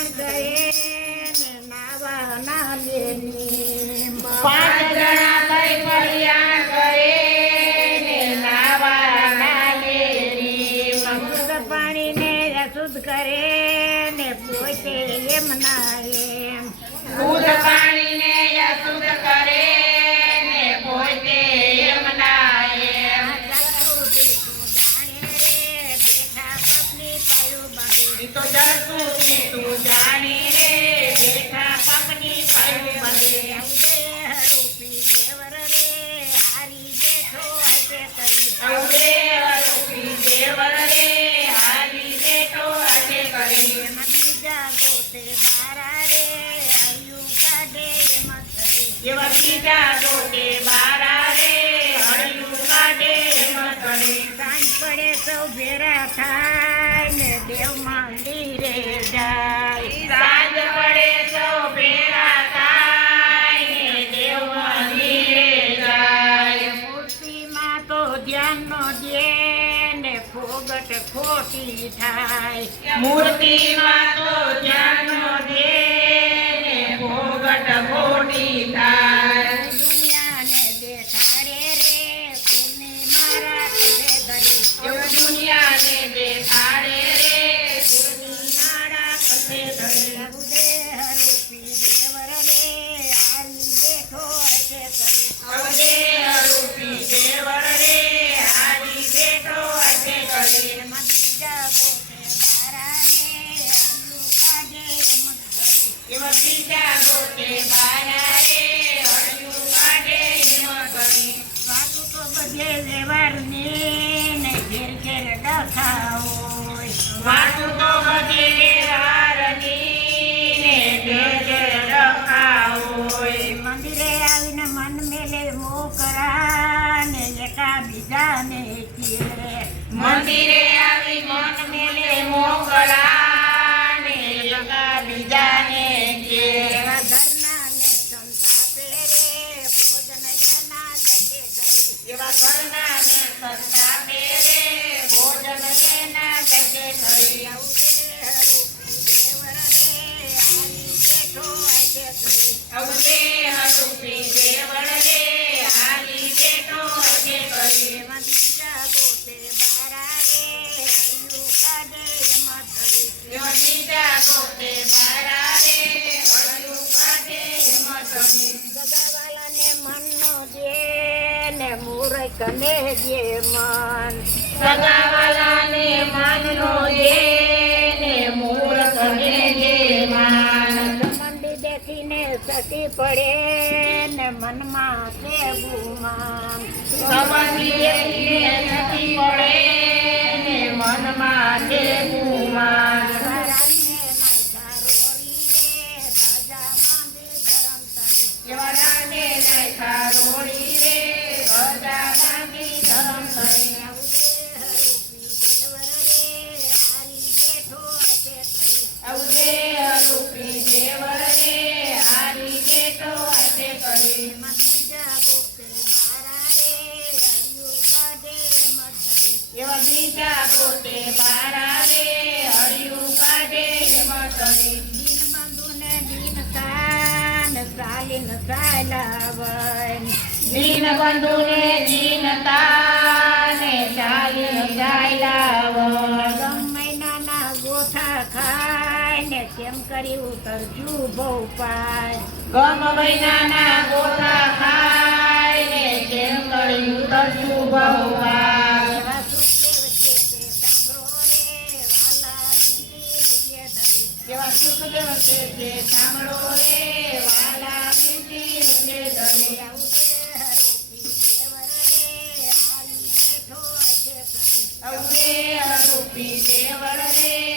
પરિયાણ ગયે ને નાવા ના લેની 5 જણા થઈ પરિયાણ ગયે ને નાવા ના લેની શુદ્ધ પાણીને અશુદ્ધ કરે ને પોતે એમ ના એમ શુદ્ધ પાણીને અશુદ્ધ કરે ને પોતે એમ ના એમ ઈ તો જળતું તું જાણી રે બેઠા પાપની પાયું બને અવરે અરૂપી દેવર રે હારી બેઠો હાથે કરી બીજા ગોતે બારા રે હૈયું કાઢે એમ કરે એવા બીજા ગોતે બારા રે હળિયું કાઢે એમ કરે સાંજ પડે સૌ ભેરા થાય ને દેવ મંદિરે જાય સાંજ પડે સૌ ભેળા થાય ને દેવ મંદિરે જાય મૂર્તિમાં તો ધ્યાન નો દે ને ફોગટ ખોટી થાય મૂર્તિમાં તો ધ્યાન નો દે ને ભોગટ ખોટી થાય દુનિયાને દેખાડે રે પુની મારા કથે ધરી એવું દુનિયાને દેખાડે રે કુળની નાડા કથે ધરી રૂપી દેવર રે હારી બેઠો હશે કરી અવદેહ રૂપી દેવર રે હારી બેઠો હશે કરી એમાં બીજા ગોતે બારા રે હૈયું કાઢે એમ ધરી એવા બીજા ગોતે બારા રે હળિયું કાઢે એમ કરી વાતું તો બધે વ્યવહારની ને ઘેર ઘેર ડખા હોય વાતું તો બધે હારની ને ઘેર ઘેર ડખા હોય મંદિરે આવીને મન મેલે મોકરા ને એકા બીજાને ચીરે મંદિરે આવી મન મેલે મોકળા ને લગા બીજાને કે એવા ઘરના ને સંતાપે રે ભોજન એના જગે ગઈ એવા ઘરના ને સત્તા પેરે ભોજન એના જગે થઈ અવદેહ રૂપી દેવળ રે હારી બેઠો હશે કરી બીજા ગોતે બારા રે હૈયું કાઢે એમાં થઈ એવા બીજા ગોતે બારા રે હળિયું કાઢે એમ કરી સગાવાલાને મનનો દે ને મૂર્ખને દે મન સગાવાલાને માનનો દે ને મૂર્ખને દે માન મંડી દેખીને સતી પડે ને મનમાં તે ગુમાન સંબંધી દેખીને નથી પડે ને મનમાં તે ગુમાન વરાને નાખ્યા રોરી રે ધજા બાંધી ધરમ તરી એવા રાને નાખ્યા રોડી રે ધજા બાંધી ધરમ કરી અવદેહ રૂપી દેવર રે હારી બેઠો હશે કરી એવા બીજા ગોતે બારા રે હળિયું કાઢે એમ કરી દીન બંધુને દીનતા ને ચાલી જાય મહિનાના ગોથા ખાય ને કેમ કરી ઉતરજું બહુ પાય ગમ મહિનાના ગોતા ખાય ને કેમ કર્યું તરજું ભગવાન એવા સુખદેવ છે તે સાંભળો રે વાલા વિંધી રૂપે ધરી. એવા સુખદેવ છે તે સાંભળો રે વાલા વિંધી રૂપે ધરી અવદેહ રૂપી દેવળ રે